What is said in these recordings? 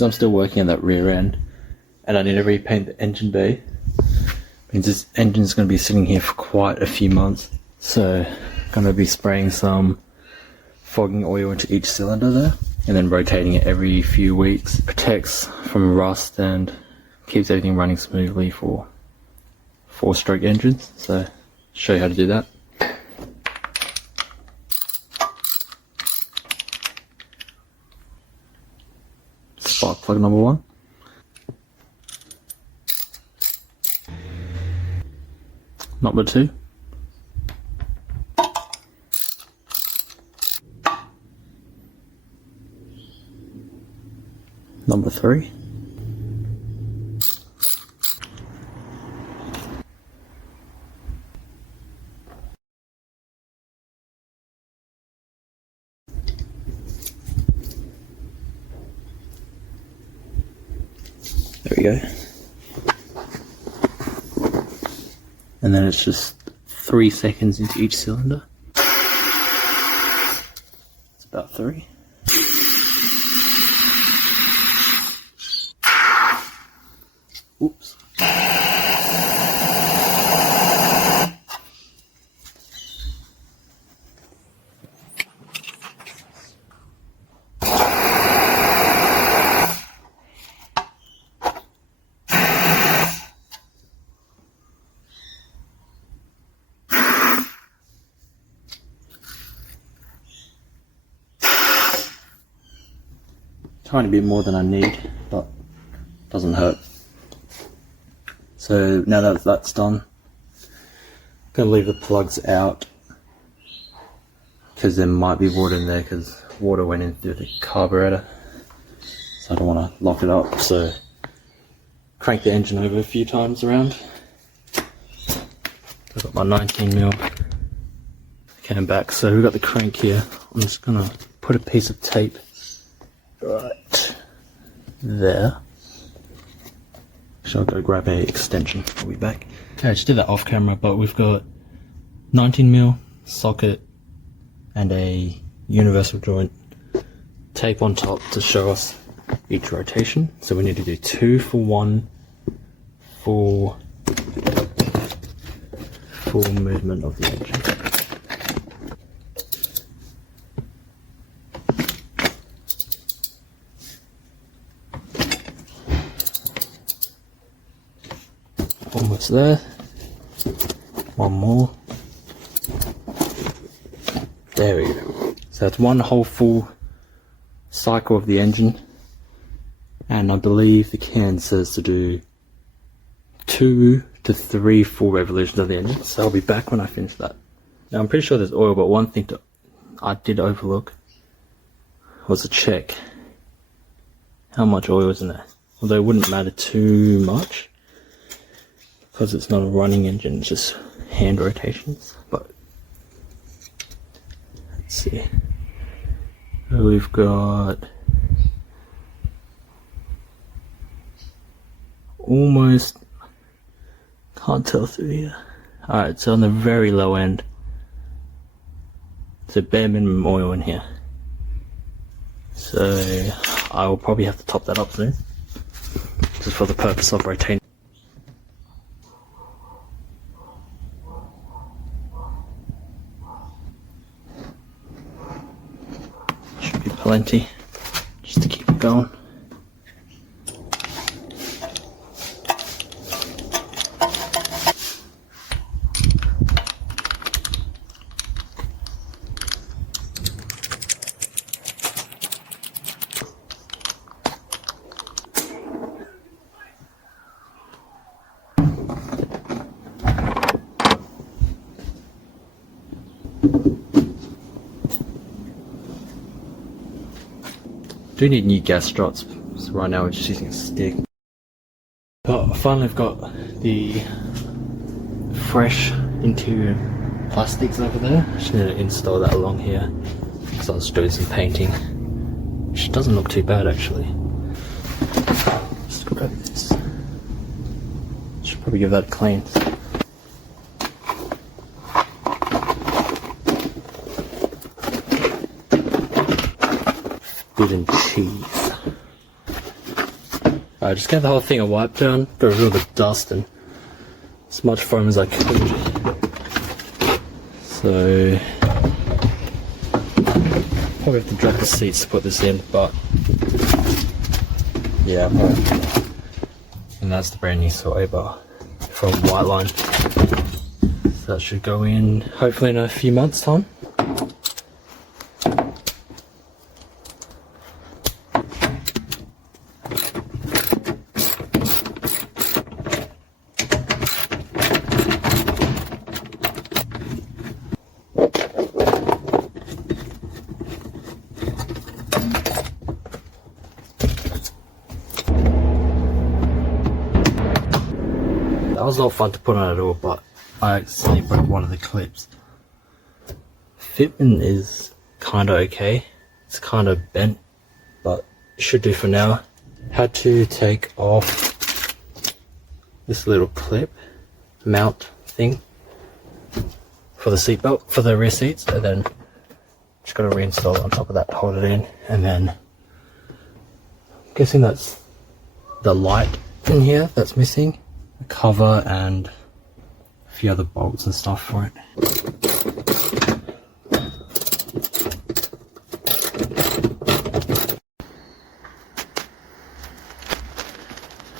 because I'm still working on that rear end and I need to repaint the engine bay. Means this engine's going to be sitting here for quite a few months, so I'm going to be spraying some fogging oil into each cylinder there and then rotating it every few weeks. Protects from rust and keeps everything running smoothly for 4-stroke engines. So show you how to do that. Spark plug number 1. Number 2. Number 3. There we go. And then it's just 3 seconds into each cylinder. It's about 3. Oops. Tiny bit more than I need, but doesn't hurt. So now that that's done, I'm gonna leave the plugs out because there might be water in there because water went in through the carburetor. So I don't want to lock it up. So crank the engine over a few times around. I've got my 19mm cam back. So we've got the crank here. I'm just gonna put a piece of tape right there. So I'll go grab a extension. I'll be back. Okay, I just did that off camera, but we've got 19mm socket and a universal joint tape on top to show us each rotation. So we need to do 2 for 1 full movement of the engine. Almost there. One more. There we go. So that's 1 whole full cycle of the engine, and I believe the can says to do 2 to 3 full revolutions of the engine. So I'll be back when I finish that. Now I'm pretty sure there's oil, but one thing I did overlook was to check how much oil is in there. Although it wouldn't matter too much, because it's not a running engine, it's just hand rotations. But let's see. We've got almost, can't tell through here. Alright, so on the very low end, it's a bare minimum oil in here. So I will probably have to top that up soon, just for the purpose of rotating. Plenty, just to keep it going. Do need new gas struts, so right now we're just using a stick. But finally I've got the fresh interior plastics over there. I just need to install that along here, because I was doing some painting, which doesn't look too bad actually. Just grab this. Should probably give that a clean. Good and cheese. I just gave the whole thing a wipe down, got rid of the dust and as much foam as I could. So probably have to drop the seats to put this in, but yeah. And that's the brand new sway bar from White Line. So that should go in hopefully in a few months' time. That was not fun to put on at all, but I accidentally broke one of the clips. Fitment is kinda okay. It's kinda bent, but it should do for now. Had to take off this little clip mount thing for the seatbelt, for the rear seats, and then just gotta reinstall it on top of that to hold it in. And then I'm guessing that's the light in here that's missing. Cover and a few other bolts and stuff for it.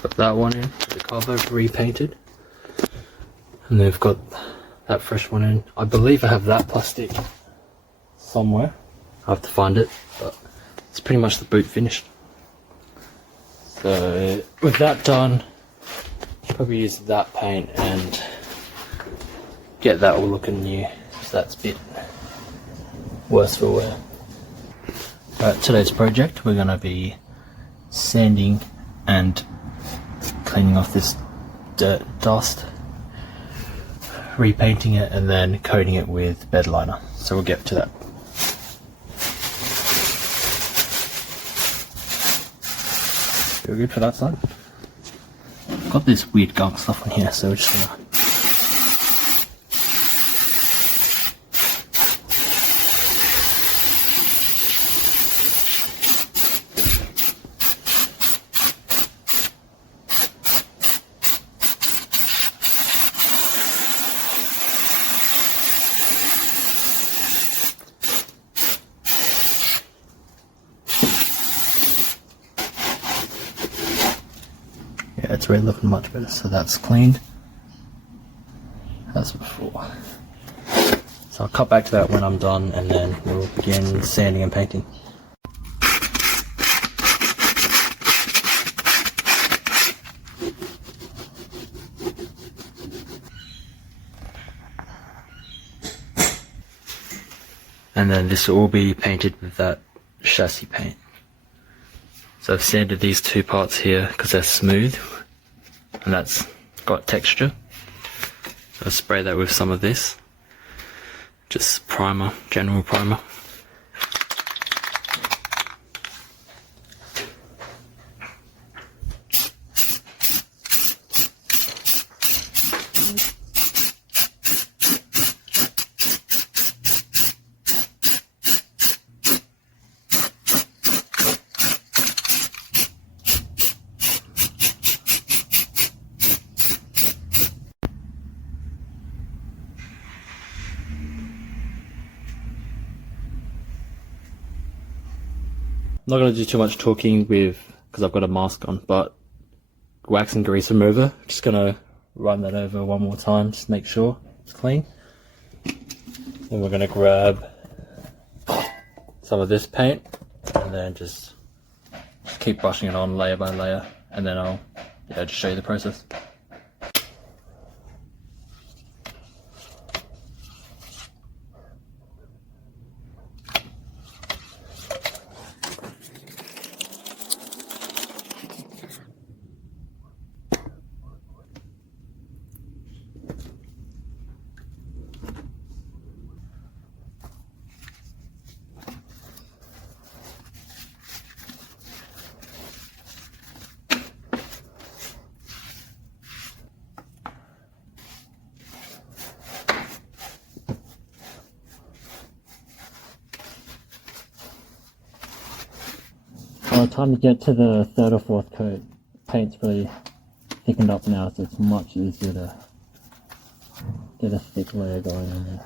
Put that one in, the cover repainted, and then we've got that fresh one in. I believe I have that plastic somewhere. I have to find it, but it's pretty much the boot finished. So with that done, probably use that paint and get that all looking new, so that's a bit worse for wear. Alright, today's project, we're going to be sanding and cleaning off this dirt dust, repainting it, and then coating it with bed liner. So we'll get to that. Feel good for that side? Got this weird gunk stuff on here, so we're just gonna it's really looking much better, so that's cleaned as before. So I'll cut back to that when I'm done, and then we'll begin sanding and painting. And then this will all be painted with that chassis paint. So I've sanded these two parts here because they're smooth and that's got texture. So I'll spray that with some of this, just primer, general primer. I'm not going to do too much talking because I've got a mask on, but wax and grease remover, just going to run that over one more time, just make sure it's clean. Then we're going to grab some of this paint and then just keep brushing it on layer by layer, and then I'll just show you the process. Time to get to the third or fourth coat. paint's really thickened up now, so it's much easier to get a thick layer going on there.